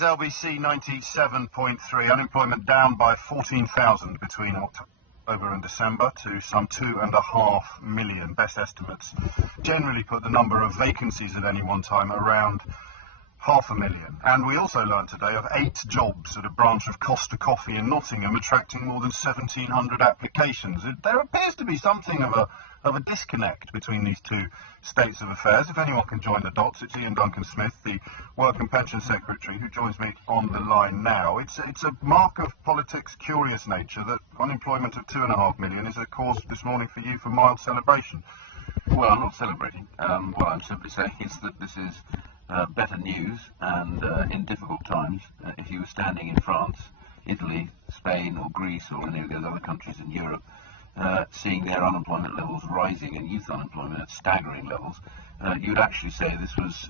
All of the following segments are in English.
LBC 97.3, unemployment down by 14,000 between October and December to some 2.5 million. Best estimates generally put the number of vacancies at any one time around 500,000. And we also learned today of 8 jobs at a branch of Costa Coffee in Nottingham attracting more than 1,700 applications. There appears to be something of a disconnect between these two states of affairs. If anyone can join the dots, it's Iain Duncan Smith, the Work and Pension Secretary, who joins me on the line now. It's a mark of politics' curious nature that unemployment of 2.5 million is a cause this morning for you for mild celebration. Well, I'm not celebrating. What I'm simply saying is that this is better news, and in difficult times, if you were standing in France, Italy, Spain or Greece or any of those other countries in Europe, seeing their unemployment levels rising and youth unemployment at staggering levels, you'd actually say this was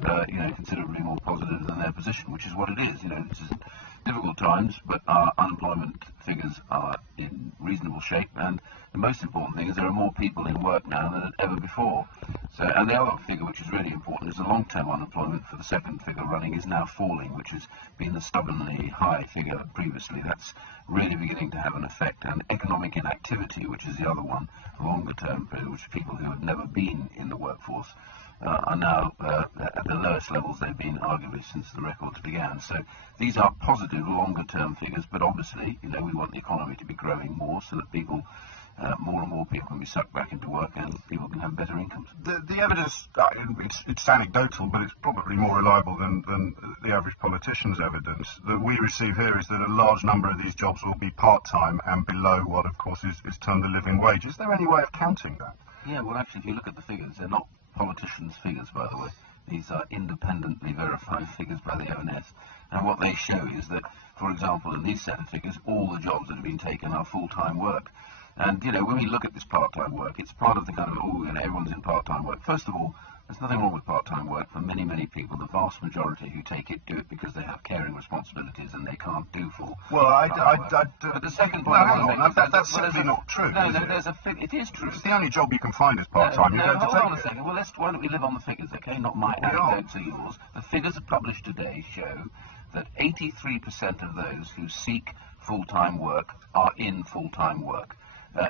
considerably more positive than their position, which is what it is. This is difficult times, but our unemployment figures are in reasonable shape, and the most important thing is there are more people in work now than ever before. So, and the other figure which is really important is the long-term unemployment for the second figure running is now falling, which has been the stubbornly high figure previously. That's really beginning to have an effect. And economic inactivity, which is the other one, longer-term figure, which people who have never been in the workforce are now at the lowest levels they've been arguably since the records began. So these are positive longer-term figures, but obviously, we want the economy to be growing more so that people, more and more people can be sucked back into work and people can have better incomes. The evidence, it's anecdotal, but it's probably more reliable than the average politician's evidence that we receive here is that a large number of these jobs will be part-time and below what, of course, is termed the living wage. Is there any way of counting that? Yeah, well, actually, if you look at the figures, they're not politicians' figures, by the way. These are independently verified figures by the ONS. And what they show is that, for example, in these set of figures, all the jobs that have been taken are full-time work. And, when we look at this part-time work, it's part of the kind of, everyone's in part-time work. First of all, there's nothing wrong with part-time work for many, many people. The vast majority who take it do it because they have caring responsibilities and they can't do full. Well, but the second point, that's simply not true. No, it is true. It's the only job you can find as part-time. Hold on a second. Well, why don't we live on the figures, okay? Not my anecdotes or yours. The figures published today show that 83% of those who seek full-time work are in full-time work.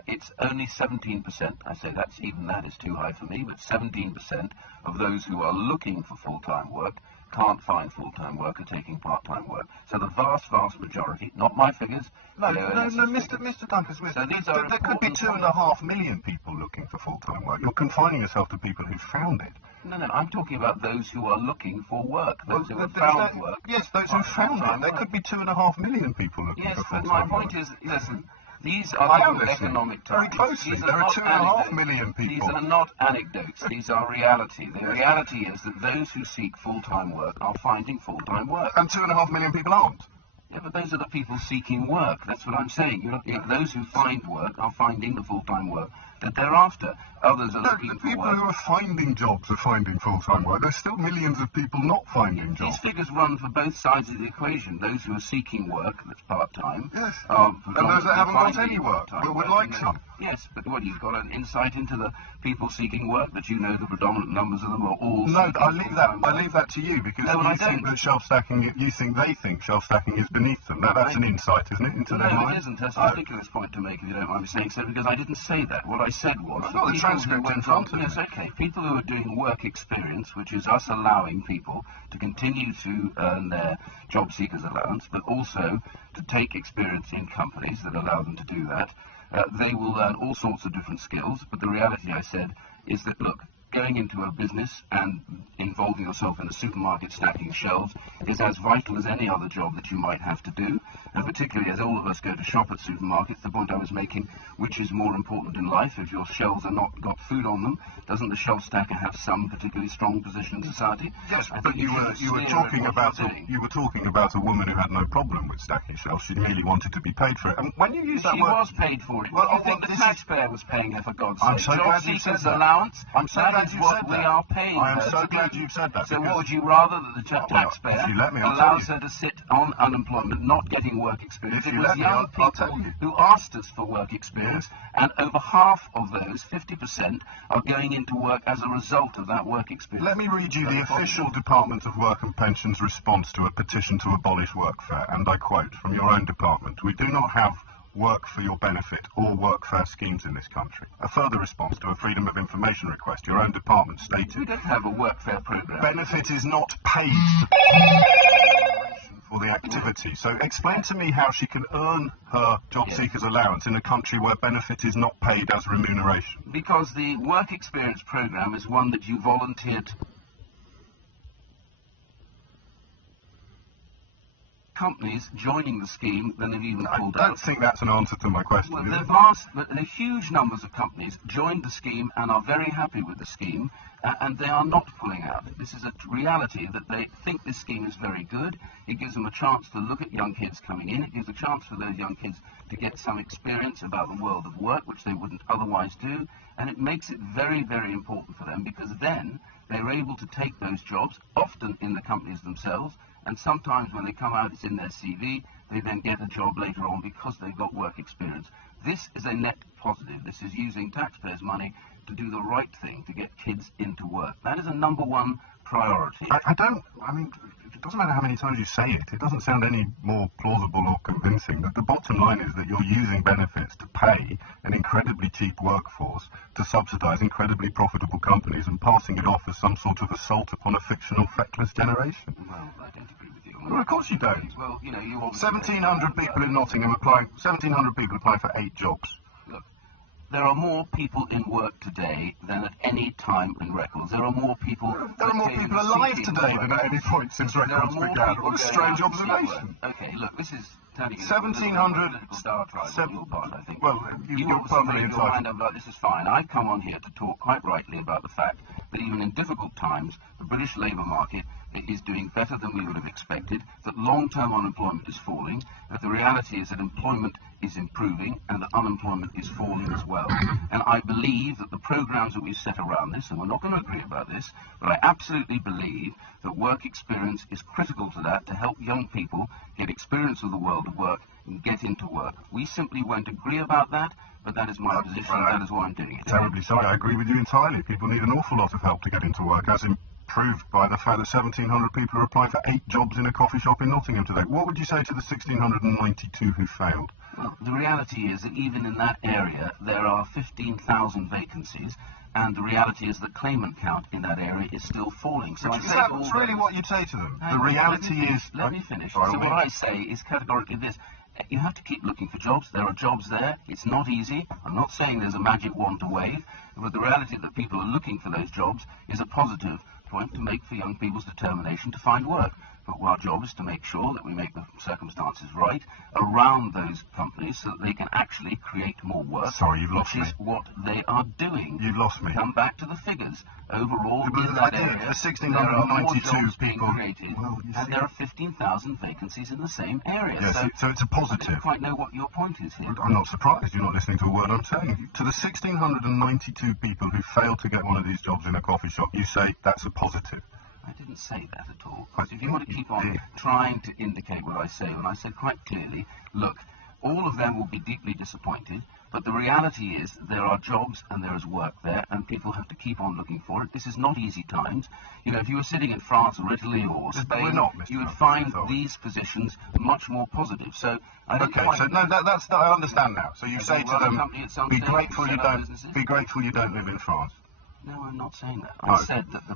It's only 17%, I say that is too high for me, but 17% of those who are looking for full-time work can't find full-time work, are taking part-time work. So the vast majority, not my figures. No, Mr. Duncan Smith, so there could be 2.5 million people looking for full-time work. You're confining yourself to people who found it. No, I'm talking about those who are looking for work, those who have found work. Yes, those who found it. There could be 2.5 million people looking for full-time work. Yes, but my point is, listen, these are economic times. Very closely. There are 2.5 million people. These are not anecdotes. These are reality. The reality is that those who seek full-time work are finding full-time work. And 2.5 million people aren't. Yeah, but those are the people seeking work. That's what I'm saying. Those who find work are finding the full-time work that they're after. Others are looking for people work. Who are finding jobs are finding full-time work. There's still millions of people not finding jobs. These figures run for both sides of the equation. Those who are seeking work that's part-time. Yes. And those that haven't got any work but would like to. Yes, but you've got an insight into the people seeking work, but the predominant numbers of them are all. No, I leave that to you because you think that shelf stacking. They think shelf stacking is beneath them. That's an insight, isn't it, into their mind? No, it isn't. That's a ridiculous point to make, if you don't mind me saying so, because I didn't say that. What I said was I've got the transcript in front of me. Yes, okay. People who are doing work experience, which is us allowing people to continue to earn their job seekers allowance, but also to take experience in companies that allow them to do that. They will learn all sorts of different skills, but the reality, I said, is that, look, going into a business and involving yourself in a supermarket stacking shelves is as vital as any other job that you might have to do, and particularly as all of us go to shop at supermarkets, the point I was making, which is more important in life, if your shelves are not got food on them, doesn't the shelf stacker have some particularly strong position in society? Yes, but you were talking about a woman who had no problem with stacking shelves. She merely wanted to be paid for it. And when you use that word, she was paid for it. Well, I think the taxpayer was paying her, for God's sake. I'm so glad you said that. Allowance. I'm so glad glad you said that. We are paying I am her so to glad do. you said that. So what would you rather that the taxpayer if you let me, I'll tell allows you. her to sit on unemployment, not getting work experience? If It you was let me, young I'll people tell you. who asked us for work experience, and over half of those, 50%, are going into work as a result of that work experience. Let me read you the official Department of Work and Pensions response to a petition to abolish workfare, and I quote from your own department: "We do not have work for your benefit or workfare schemes in this country." A further response to a Freedom of Information request, your own department stated: We don't have a workfare program. "Benefit is not paid for the activity." So explain to me how she can earn her job seeker's allowance in a country where benefit is not paid as remuneration. Because the work experience program is one that you volunteered. Companies joining the scheme than have even pulled I out. don't think that's an answer to my question. Well, is the it? huge numbers of companies joined the scheme and are very happy with the scheme, and they are not pulling out. This is a reality that they think this scheme is very good. It gives them a chance to look at young kids coming in. It gives a chance for those young kids to get some experience about the world of work, which they wouldn't otherwise do, and it makes it very, very important for them, because then they're able to take those jobs, often in the companies themselves, and sometimes when they come out, it's in their CV. They then get a job later on because they've got work experience. This is a net positive. This is using taxpayers' money to do the right thing, to get kids into work. That is a number one priority. I mean, it doesn't matter how many times you say it. It doesn't sound any more plausible or convincing. That the bottom line is that you're using benefits to pay an incredibly cheap workforce to subsidise incredibly profitable companies and passing it off as some sort of assault upon a fictional, feckless generation. Well, I don't agree with you. Well, of course you don't. Well, you know, you 1,700 people in Nottingham applying. 1,700 people applying for 8 jobs. Look, there are more people in work today than at any time in records. There are more people. There are more people alive today than at any point since records began. What a strange observation. Okay, look, this is turning into 1,700 political diatribe on your part, I think. Well, you're perfectly in your mind entitled. about this is fine. I come on here to talk quite rightly about the fact that even in difficult times, the British labour market is doing better than we would have expected, that long-term unemployment is falling, that the reality is that employment is improving and that unemployment is falling as well. And I believe that the programs that we've set around this, and we're not going to agree about this, but I absolutely believe that work experience is critical to that, to help young people get experience of the world of work and get into work. We simply won't agree about that, but that is my position, that is why I'm doing it. Terribly sorry, I agree with you entirely. People need an awful lot of help to get into work, as improved by the fact that 1,700 people are applying for 8 jobs in a coffee shop in Nottingham today. What would you say to the 1,692 who failed? Well, the reality is that even in that area, there are 15,000 vacancies, and the reality is that claimant count in that area is still falling. So Is that really what you'd say to them? The reality is... Let me finish. So what I say is categorically this. You have to keep looking for jobs. There are jobs there. It's not easy. I'm not saying there's a magic wand to wave, but the reality that people are looking for those jobs is a positive point to make for young people's determination to find work. But our job is to make sure that we make the circumstances right around those companies so that they can actually create more work. Sorry, you've lost me. Which is what they are doing. You've lost me. Come back to the figures. Overall, in I that did. area, The 1,692 there are more jobs being people created, Well, you and see. there are 15,000 vacancies in the same area. Yes, so it's a I positive. don't quite know what your point is here. I'm not surprised you're not listening to a word I'm saying. To the 1,692 people who failed to get one of these jobs in a coffee shop, you say that's a positive. I didn't say that at all. Because if you want to keep on trying to indicate what I say, and I said quite clearly, look, all of them will be deeply disappointed, but the reality is there are jobs and there is work there, and people have to keep on looking for it. This is not easy times. You know, if you were sitting in France or Italy or Spain, you would find these positions much more positive. So I don't I understand now. So you say to them, be grateful you don't live in France. No, I'm not saying that. Oh. I said that the